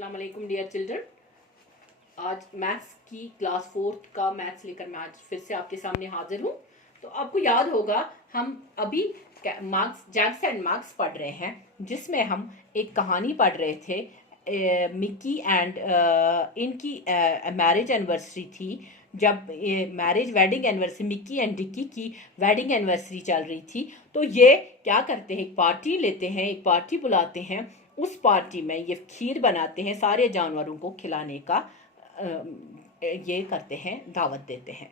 अस्सलाम वालेकुम dear children. आज मैथ्स की क्लास 4 का मैथ्स लेकर मैं आज फिर से आपके सामने हाजिर हूँ। तो आपको याद होगा हम अभी मार्क्स जैक्स एंड मार्क्स पढ़ रहे हैं, जिसमें हम एक कहानी पढ़ रहे थे। मिक्की एंड इनकी मैरिज एनिवर्सरी थी। जब marriage wedding anniversary Mickey and Dicky की वेडिंग एनिवर्सरी चल रही थी, तो ये क्या करते हैं, एक पार्टी लेते हैं, एक पार्टी बुलाते हैं। उस पार्टी में ये खीर बनाते हैं, सारे जानवरों को खिलाने का ये करते हैं, दावत देते हैं।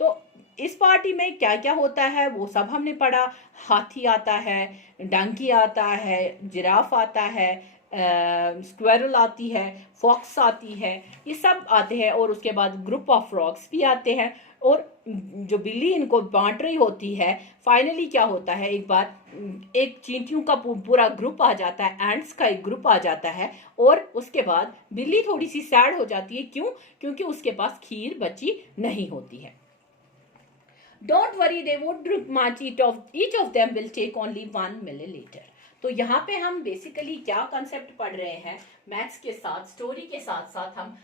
तो इस पार्टी में क्या क्या होता है वो सब हमने पढ़ा। हाथी आता है, डंकी आता है, जिराफ आता है, स्क्वेरल आती है, फॉक्स आती है, ये सब आते हैं। और उसके बाद ग्रुप ऑफ फ्रॉग्स भी आते हैं। और जो बिल्ली इनको बांट रही होती है, फाइनली क्या होता है, एक बार एक चींटियों का पूरा ग्रुप आ जाता है, एंट्स का एक ग्रुप आ जाता है। और उसके बाद बिल्ली थोड़ी सी सैड हो जाती है। क्यों? क्योंकि उसके पास खीर बची नहीं होती है। Don't worry, they would drink much, each of them will take only 1 millilitre. तो यहाँ पे हम बेसिकली क्या कंसेप्ट पढ़ रहे हैं, मैथ्स के साथ स्टोरी के साथ साथ हम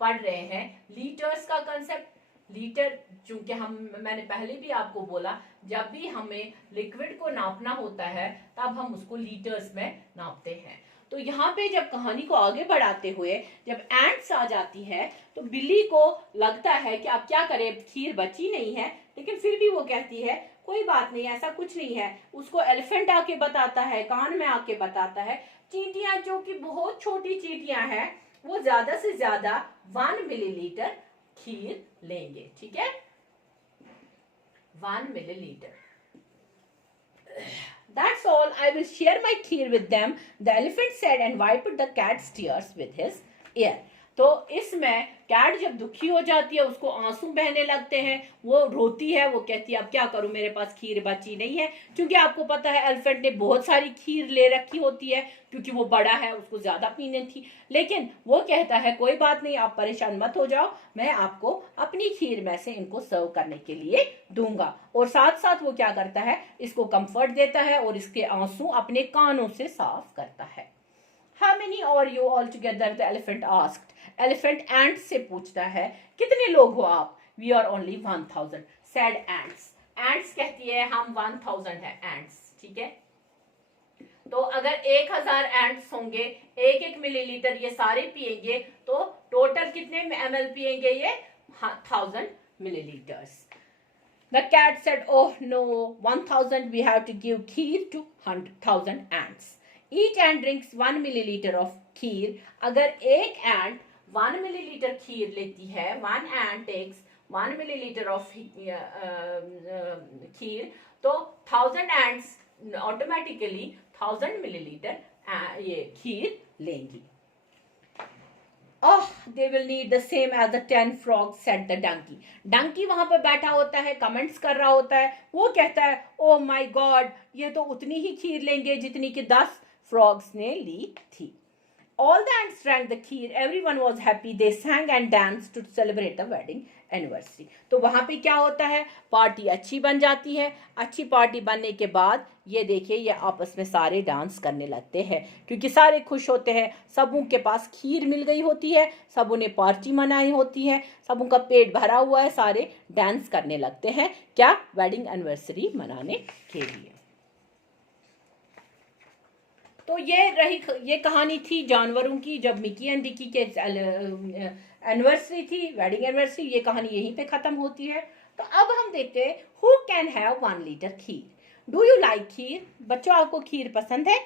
पढ़ रहे हैं लीटर्स का कंसेप्ट। लीटर, चूंकि मैंने पहले भी आपको बोला, जब भी हमें लिक्विड को नापना होता है तब हम उसको लीटर्स में नापते हैं। तो यहाँ पे जब कहानी को आगे बढ़ाते हुए जब एंट्स आ जाती है, तो बिल्ली को लगता है कि अब क्या करे, खीर बची नहीं है। लेकिन फिर भी वो कहती है कोई बात नहीं, ऐसा कुछ नहीं है। उसको एलिफेंट आके बताता है, कान में आके बताता है। चींटियां, जो कि बहुत छोटी चींटियां हैं, वो ज्यादा से ज्यादा 1 मिलीलीटर खीर लेंगे। ठीक है, 1 millilitre. That's all. I will share my kheer with them, the elephant said and wiped the cat's tears with his ear. तो इसमें कैट जब दुखी हो जाती है, उसको आंसू बहने लगते हैं, वो रोती है, वो कहती है अब क्या करूं, मेरे पास खीर बची नहीं है। क्योंकि आपको पता है एलिफेंट ने बहुत सारी खीर ले रखी होती है, क्योंकि वो बड़ा है, उसको ज्यादा पीने थी। लेकिन वो कहता है कोई बात नहीं, आप परेशान मत हो जाओ, मैं आपको अपनी खीर में से इनको सर्व करने के लिए दूंगा। और साथ साथ वो क्या करता है, इसको कंफर्ट देता है और इसके आंसू अपने कानों से साफ करता है। How many are you all together? The elephant asked. Elephant ants से पूछता है, कितने लोग हो आप? We are only 1000, said ants. Ants कहती है हम 1000 है ants, ठीक है। तो अगर 1000 एंट्स होंगे, 1-1 मिलीलीटर ये सारे पिएंगे, तो टोटल कितने ml पिएंगे ये? 1000 millilitres. The cat said, oh no, 1000 we have to give kheer to 1000 ants. Each ant drinks 1 milliliter of खीर। अगर एक एंट 1 मिलीलीटर खीर लेती है, 1 ant takes 1 milliliter of खीर, तो 1000 ants ऑटोमेटिकली 1000 मिलीलीटर ये खीर लेंगी। Oh, they will need the same as the 10 frogs, said the donkey. Dunki वहां पर बैठा होता है, कमेंट्स कर रहा होता है। वो कहता है ओ माय गॉड, ये तो उतनी ही खीर लेंगे जितनी कि 10 फ्रॉग्स ने ली थी। All the ants drank the kheer. Everyone was happy. They sang and danced to celebrate the wedding anniversary. तो वहां पे क्या होता है, पार्टी अच्छी बन जाती है। अच्छी पार्टी बनने के बाद ये देखिए, ये आपस में सारे डांस करने लगते हैं, क्योंकि सारे खुश होते हैं। सबों के पास खीर मिल गई होती है, सबों ने पार्टी मनाई होती है, सबों का पेट भरा हुआ है, सारे डांस करने लगते हैं। क्या? वेडिंग एनिवर्सरी मनाने के लिए। तो ये कहानी थी जानवरों की, जब मिकी एंड डिकी के एनिवर्सरी थी, वेडिंग एनिवर्सरी। ये कहानी यहीं पे खत्म होती है। तो अब हम देखते हैं, who can have 1 litre kheer? Do you like kheer? बच्चों, आपको खीर पसंद है?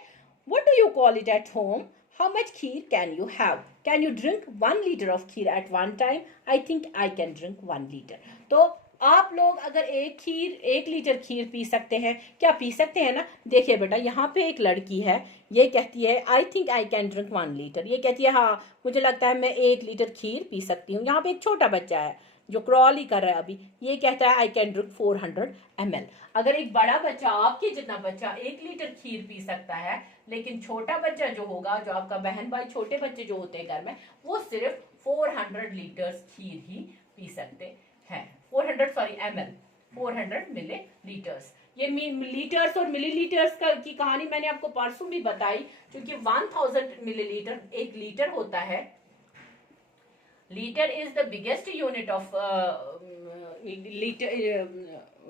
What do you call it at home? How much kheer can you have? Can you drink 1 litre of kheer at one time? I think I can drink 1 litre. तो आप लोग अगर 1 litre खीर P सकते हैं, क्या पी सकते हैं ना? देखिए बेटा, यहाँ पे एक लड़की है, ये कहती है आई think I can drink 1 litre. ये कहती है हाँ, मुझे लगता है मैं 1 लीटर खीर पी सकती हूँ। यहाँ पे एक छोटा बच्चा है जो क्रॉल ही कर रहा है अभी, ये कहता है आई कैन ड्रिंक 400 ml। अगर एक बड़ा बच्चा, आपके जितना बच्चा 1 लीटर खीर पी सकता है, लेकिन छोटा बच्चा जो होगा, जो आपका बहन भाई छोटे बच्चे जो होते हैं घर में, वो सिर्फ 400 लीटर्स खीर ही पी सकते हैं। 400 ml, 400 मिलीलीटर्स। ये लीटर्स और मिलीलीटर्स की कहानी मैंने आपको परसों भी बताई, क्योंकि 1000 मिलीलीटर एक लीटर होता है। Litre is the biggest unit of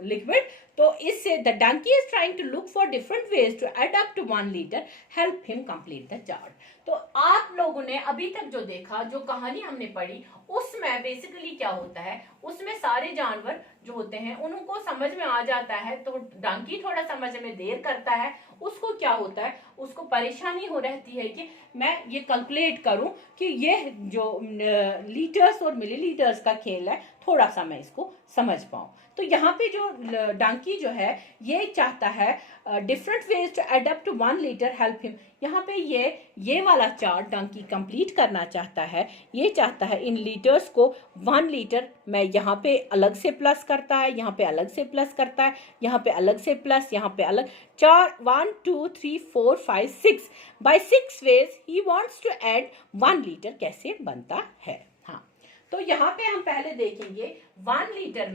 liquid. तो इससे the donkey is trying to look for different ways to add up to 1 litre, help him complete the chart. तो आप लोगों ने अभी तक जो देखा, जो कहानी हमने पढ़ी, उसमें बेसिकली क्या होता है, उसमें सारे जानवर जो होते हैं उनको समझ में आ जाता है। तो डंकी थोड़ा समझ में देर करता है, उसको क्या होता है, उसको परेशानी हो रहती है कि मैं ये कैलकुलेट करूं कि ये जो लीटर्स और मिलीलीटर्स का खेल है, थोड़ा सा मैं इसको समझ पाऊं। तो यहाँ पे जो डंकी जो है ये चाहता है different ways to add up to 1 litre, help him. यहाँ पे ये वाला चार्ट डंकी कंप्लीट करना चाहता है। ये चाहता है इन लीटर्स को 1 लीटर मैं यहाँ पे अलग से प्लस करता है, यहाँ पे अलग से प्लस करता है, यहाँ पे अलग से प्लस, यहाँ पे अलग, 1 2 3 4 5 6 by 6 ways he wants to add 1 litre कैसे बनता है। हाँ, तो यहाँ पे हम पहले देखेंगे 1 लीटर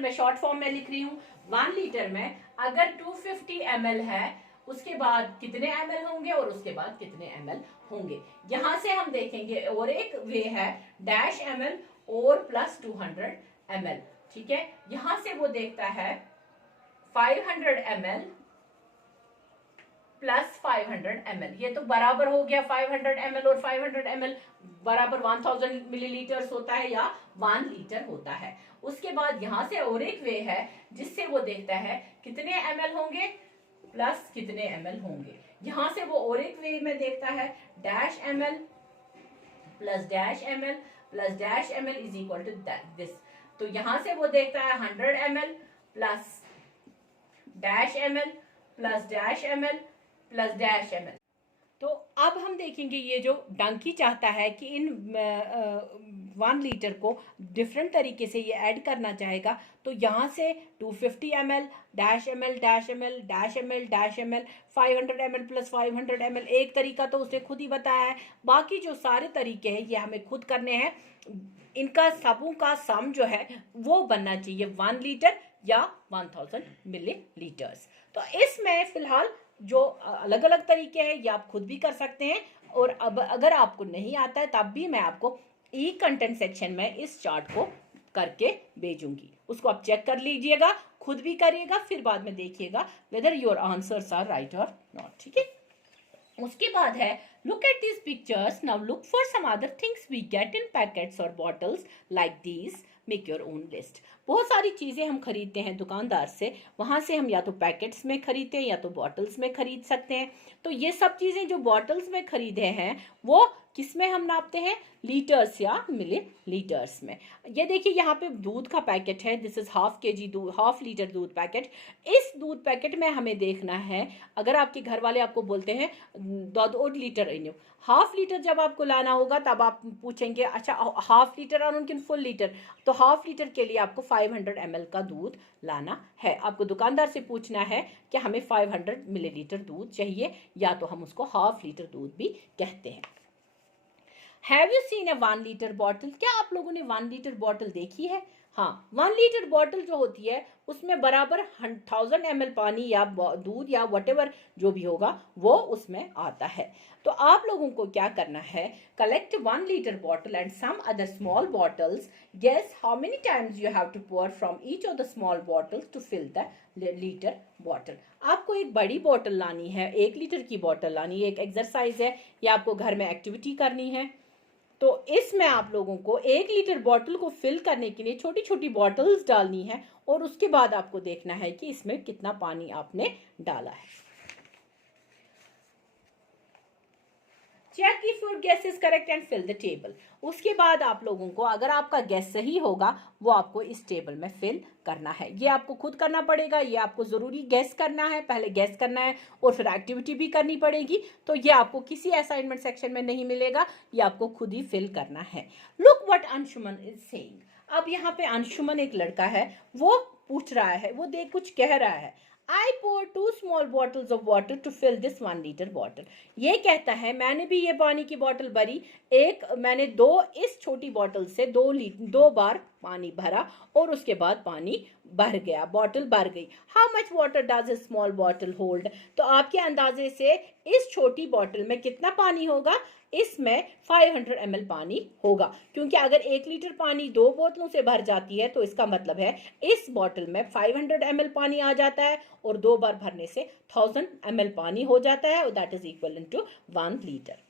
में शॉर्ट फॉर्म में लिख रही हूँ। 1 लीटर में अगर 250 ml है, उसके बाद कितने ml होंगे और उसके बाद कितने ml होंगे। यहां से हम देखेंगे, और एक वे है -ml और प्लस 200 ml। ठीक है, यहां से वो देखता है 500 ml प्लस 500 ml, ये तो बराबर हो गया 500 ml और 500 ml बराबर 1000 मिलीलीटर्स होता है या 1 लीटर होता है। उसके बाद यहां से और एक वे है जिससे वो देखता है कितने ml होंगे प्लस कितने ml होंगे। यहां से वो और एक वे में देखता है -ml plus -ml plus -ml is equal to this. तो यहां से वो देखता है 100 ml plus -ml plus -ml plus -ml। तो अब हम देखेंगे ये जो डंकी चाहता है कि इन 1 लीटर को डिफरेंट तरीके से ये ऐड करना चाहेगा। तो यहाँ से 250 ml -ml -ml -ml -ml 500 ml plus 500 ml, एक तरीका तो उसने खुद ही बताया है। बाकी जो सारे तरीके हैं ये हमें खुद करने हैं। इनका सबों का सम जो है वो बनना चाहिए 1 लीटर या 1000 मिलीलीटर्स। तो इसमें फिलहाल जो अलग अलग तरीके हैं ये आप खुद भी कर सकते हैं, और अब अगर आपको नहीं आता है तब भी मैं आपको ई कंटेंट सेक्शन में इस चार्ट को करके भेजूंगी, उसको आप चेक कर लीजिएगा, खुद भी करिएगा, फिर बाद में देखिएगा whether your answers are right और नॉट। ठीक है, उसके बाद है look at these pictures, now look for some other things we get in packets or bottles like these, make your own list। बहुत सारी चीजें हम खरीदते हैं दुकानदार से, वहां से हम या तो पैकेट्स में खरीदते हैं या तो बॉटल्स में खरीद सकते हैं। तो ये सब चीजें जो बॉटल्स में खरीदे हैं वो किसमें हम नापते हैं, लीटर्स या मिलीलीटर्स में। ये देखिए यहाँ पे दूध का पैकेट है, दिस इज हाफ लीटर दूध पैकेट। इस दूध पैकेट में हमें देखना है, अगर आपके घर वाले आपको बोलते हैं 2 लीटर हाफ लीटर जब आपको लाना होगा तब आप पूछेंगे अच्छा हाफ लीटर और उनके फुल लीटर, तो हाफ लीटर के लिए आपको 500 ml का दूध लाना है। आपको दुकानदार से पूछना है कि हमें 500 मिलीलीटर दूध चाहिए, या तो हम उसको हाफ लीटर दूध भी कहते हैं। Have you seen A 1 litre bottle, क्या आप लोगों ने 1 लीटर बॉटल देखी है? हाँ, 1 लीटर बॉटल जो होती है उसमें बराबर 1000 ml पानी या दूध या वटेवर जो भी होगा वो उसमें आता है। तो आप लोगों को क्या करना है, collect 1 litre bottle and some other small bottles, guess how many times you have to pour from each of the small bottles to fill the litre bottle. आपको एक बड़ी बॉटल लानी है, 1 लीटर की बॉटल लानी है, एक एक्सरसाइज है या आपको घर में एक्टिविटी करनी है। तो इसमें आप लोगों को 1 लीटर बॉटल को फिल करने के लिए छोटी छोटी बॉटल्स डालनी है, और उसके बाद आपको देखना है कि इसमें कितना पानी आपने डाला है। Check if your guess is correct and fill the table. उसके बाद आप लोगों को, अगर आपका गेस सही होगा, वो आपको इस टेबल में फिल करना है। ये आपको खुद करना पड़ेगा, ये आपको जरूरी गेस करना है, पहले गेस करना है और फिर एक्टिविटी भी करनी पड़ेगी। तो ये आपको किसी असाइनमेंट सेक्शन में नहीं मिलेगा, ये आपको खुद ही फिल करना है। Look what Anshuman is saying. अब यहाँ पे अंशुमन एक लड़का है, वो पूछ रहा है, वो देख कुछ कह रहा है। I pour 2 small bottles of water to fill this 1 liter bottle। ये कहता है मैंने भी ये पानी की बोतल भरी, मैंने 2 इस छोटी बोतल से 2 बार पानी भरा और उसके बाद पानी भर गया, बॉटल भर गई। How much water does a small bottle hold? तो आपके अंदाजे से इस छोटी बॉटल में कितना पानी होगा? इसमें 500 ml पानी होगा, क्योंकि अगर 1 लीटर पानी 2 बोतलों से भर जाती है तो इसका मतलब है इस बॉटल में 500 ml पानी आ जाता है और 2 बार भरने से 1000 ml पानी हो जाता है और that is equal to 1 litre.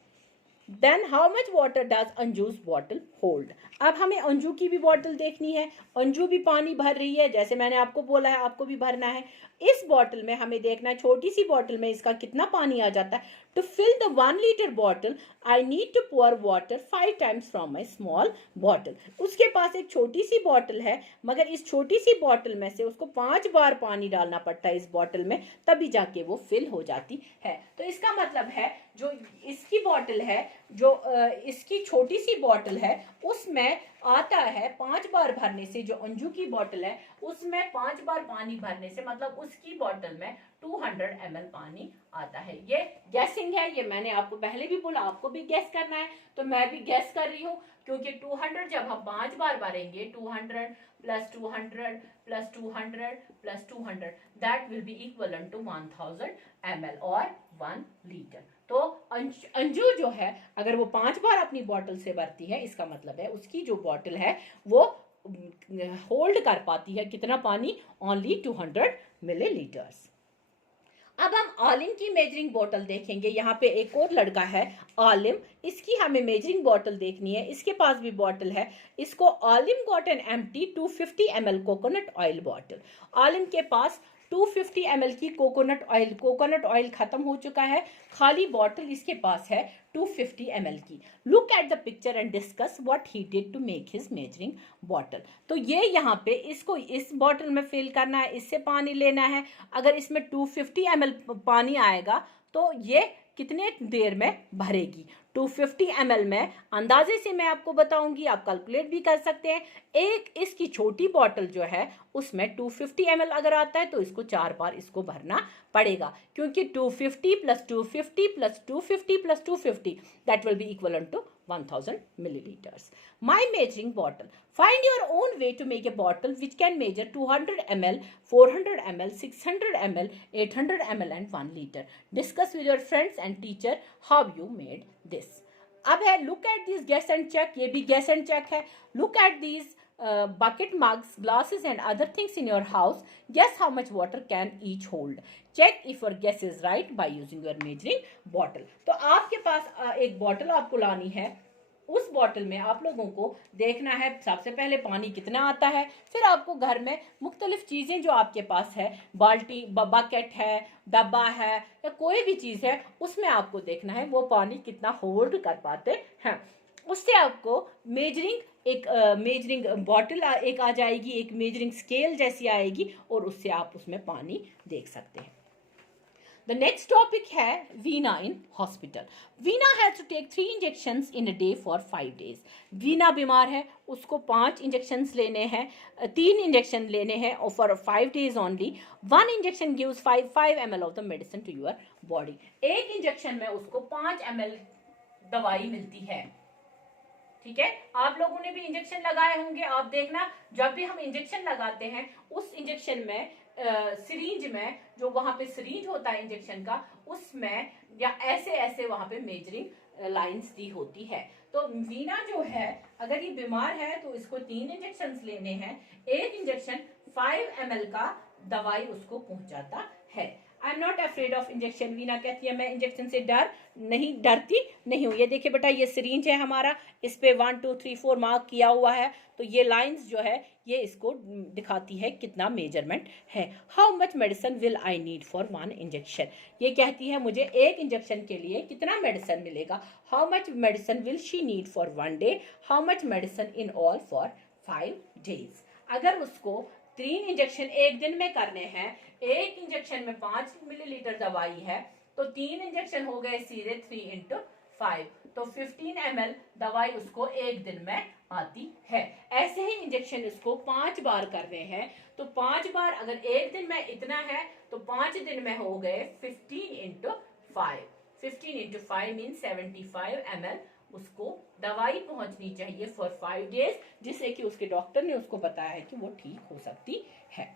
Then how much water does Anju's bottle hold? अब हमें अंजू की भी बॉटल देखनी है, अंजू भी पानी भर रही है, जैसे मैंने आपको बोला है आपको भी भरना है। इस बॉटल में हमें देखना है, छोटी सी बॉटल में इसका कितना पानी आ जाता है। To fill the 1 litre bottle I need to pour water 5 times from my small bottle. उसके पास एक छोटी सी बॉटल है, मगर इस छोटी सी बॉटल में से उसको 5 बार पानी डालना पड़ता है इस बॉटल में, तभी जाके वो फिल हो जाती है। तो इसका मतलब है जो इसकी बॉटल है, जो इसकी छोटी सी बॉटल है, उसमें आता है 5 बार भरने से, जो अंजू की बॉटल है उसमें 5 बार पानी भरने से मतलब उसकी बॉटल में 200 ml पानी आता है। ये गैसिंग है, ये मैंने आपको पहले भी बोला, आपको भी गैस करना है, तो मैं भी गैस कर रही हूँ, क्योंकि 200 जब हम 5 बार भरेंगे, 200 plus 200 plus 200 plus 200 that will be equal to 1000 ml और 1 लीटर। तो अंजू जो है अगर वो 5 बार अपनी बॉटल से भरती है, इसका मतलब है उसकी जो बॉटल है वो होल्ड कर पाती है कितना पानी? Only 200 millilitres. अब हम आलिम की मेजरिंग बोतल देखेंगे। यहाँ पे एक और लड़का है आलिम, इसकी हमें मेजरिंग बोतल देखनी है। इसके पास भी बोतल है, इसको आलिम got an empty 250 ml coconut oil बोतल। आलिम के पास 250 ml की कोकोनट ऑयल खत्म हो चुका है, खाली बॉटल इसके पास है 250 ml की। Look at the picture and discuss what he did to make his measuring bottle. तो ये यहाँ पे इसको इस बॉटल में फिल करना है, इससे पानी लेना है। अगर इसमें 250 ml पानी आएगा तो ये कितने देर में भरेगी? 250 ml में अंदाजे से मैं आपको बताऊंगी, आप कैलकुलेट भी कर सकते हैं। एक इसकी छोटी बॉटल जो है उसमें 250 ml अगर आता है तो इसको 4 बार इसको भरना पड़ेगा, क्योंकि 250 plus 250 plus 250 plus 250 that will be equal to 1000 milliliters. My measuring bottle. Find your own way to make a bottle which can measure 200 ml, 400 ml, 600 ml, 800 ml and 1 liter. Discuss with your friends and teacher how you made this. अब है look at these guess and check. ये भी guess and check है. Look at these bucket, mugs, glasses and other things in your house. Guess how much water can each hold. Check if your guess is right by using your measuring bottle. तो आपके पास एक bottle आपको लानी है, उस bottle में आप लोगों को देखना है सबसे पहले पानी कितना आता है, फिर आपको घर में मुख्तलिफ चीज़ें जो आपके पास है, बाल्टी, बकेट है, डब्बा है या कोई भी चीज़ है, उसमें आपको देखना है वो पानी कितना होल्ड कर पाते हैं। उससे आपको मेजरिंग बॉटल एक आ जाएगी, एक मेजरिंग स्केल जैसी आएगी और उससे आप उसमें पानी देख सकते हैं। The next topic है Veena in hospital. Veena has to take 3 injections in a day for 5 days। Veena बीमार है, उसको 5 इंजेक्शंस लेने हैं, 3 इंजेक्शन लेने हैं और for 5 days only. 1 injection gives 5 ml of the medicine to your body. एक इंजेक्शन में उसको 5 ml दवाई मिलती है। ठीक है, आप लोगों ने भी इंजेक्शन लगाए होंगे। आप देखना जब भी हम इंजेक्शन लगाते हैं उस इंजेक्शन में सिरिंज में जो वहां पे सिरिंज होता है इंजेक्शन का, उसमें या ऐसे ऐसे वहां पे मेजरिंग लाइंस दी होती है। तो वीना जो है अगर ये बीमार है तो इसको 3 इंजेक्शन लेने हैं। एक इंजेक्शन 5 ml का दवाई उसको पहुंचाता है। I am not afraid of injection. Veena कहती है मैं इंजेक्शन से डरती नहीं हूँ। ये देखिए बेटा, ये सिरिंज है हमारा, इस पे 1 2 3 4 मार्क किया हुआ है, तो ये लाइंस जो है ये इसको दिखाती है कितना मेजरमेंट है। How much medicine will I need for 1 injection. ये कहती है मुझे एक इंजेक्शन के लिए कितना मेडिसिन मिलेगा। How much medicine will she need for 1 day। How much medicine in all for 5 days। अगर उसको 3 इंजेक्शन एक दिन में करने हैं, एक इंजेक्शन में 5 मिलीलीटर दवाई है, तो 3 इंजेक्शन हो गए सीधे 3 into 5, तो 15 ml दवाई उसको एक दिन में आती है। ऐसे ही इंजेक्शन इसको 5 बार करने हैं, तो 5 बार अगर एक दिन में इतना है तो 5 दिन में हो गए 15 into 5। 15 into 5 मीन 75 ml उसको दवाई पहुंचनी चाहिए फॉर 5 डेज, जिससे कि उसके डॉक्टर ने उसको बताया है कि वो ठीक हो सकती है।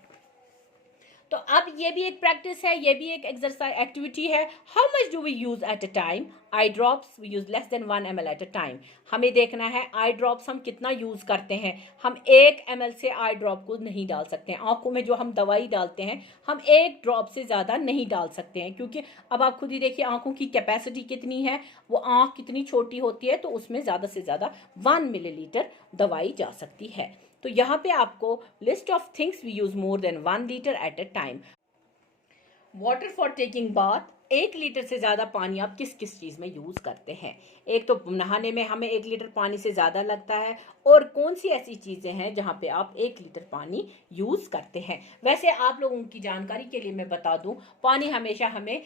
तो अब ये भी एक प्रैक्टिस है, ये भी एक एक्सरसाइज एक्टिविटी है। How much do we use at a time? Eye drops we use less than 1 ml at a time. हमें देखना है आई ड्रॉप्स हम कितना यूज करते हैं। हम 1 ml से आई ड्रॉप को नहीं डाल सकते हैं। आंखों में जो हम दवाई डालते हैं हम 1 ड्रॉप से ज्यादा नहीं डाल सकते हैं, क्योंकि अब आप खुद ही देखिए आंखों की कैपेसिटी कितनी है, वो आंख कितनी छोटी होती है, तो उसमें ज्यादा से ज्यादा 1 मिलीलीटर दवाई जा सकती है। तो यहाँ पे आपको list of things we use more than 1 litre at a time. Water for taking bath, 1 litre से ज़्यादा पानी आप किस किस चीज़ में यूज़ करते हैं? एक तो नहाने में हमें 1 लीटर पानी से ज़्यादा लगता है, और कौन सी ऐसी चीज़ें हैं जहाँ पे आप 1 लीटर पानी यूज़ करते हैं? वैसे आप लोगों की जानकारी के लिए मैं बता दूं, पानी हमेशा हमें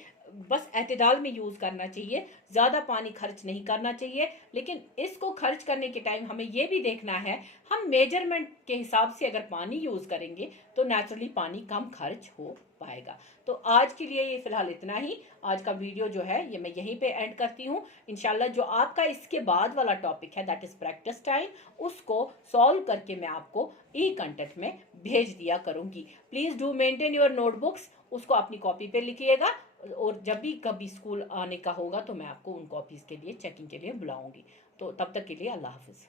बस एतदाल में यूज़ करना चाहिए, ज़्यादा पानी खर्च नहीं करना चाहिए। लेकिन इसको खर्च करने के टाइम हमें ये भी देखना है, हम मेजरमेंट के हिसाब से अगर पानी यूज़ करेंगे तो नेचुरली पानी कम खर्च हो पाएगा। तो आज के लिए ये फिलहाल इतना ही। आज का वीडियो जो है ये मैं यहीं पे एंड करती हूँ। इंशाल्लाह जो आपका इसके बाद वाला टॉपिक है दैट इज प्रैक्टिस टाइम, उसको सॉल्व करके मैं आपको ई कंटेंट में भेज दिया करूंगी। Please do maintain your notebooks, उसको अपनी कॉपी पे लिखिएगा, और जब भी कभी स्कूल आने का होगा तो मैं आपको उन कॉपीज के लिए चेकिंग के लिए बुलाऊंगी। तो तब तक के लिए अल्लाह हाफिज।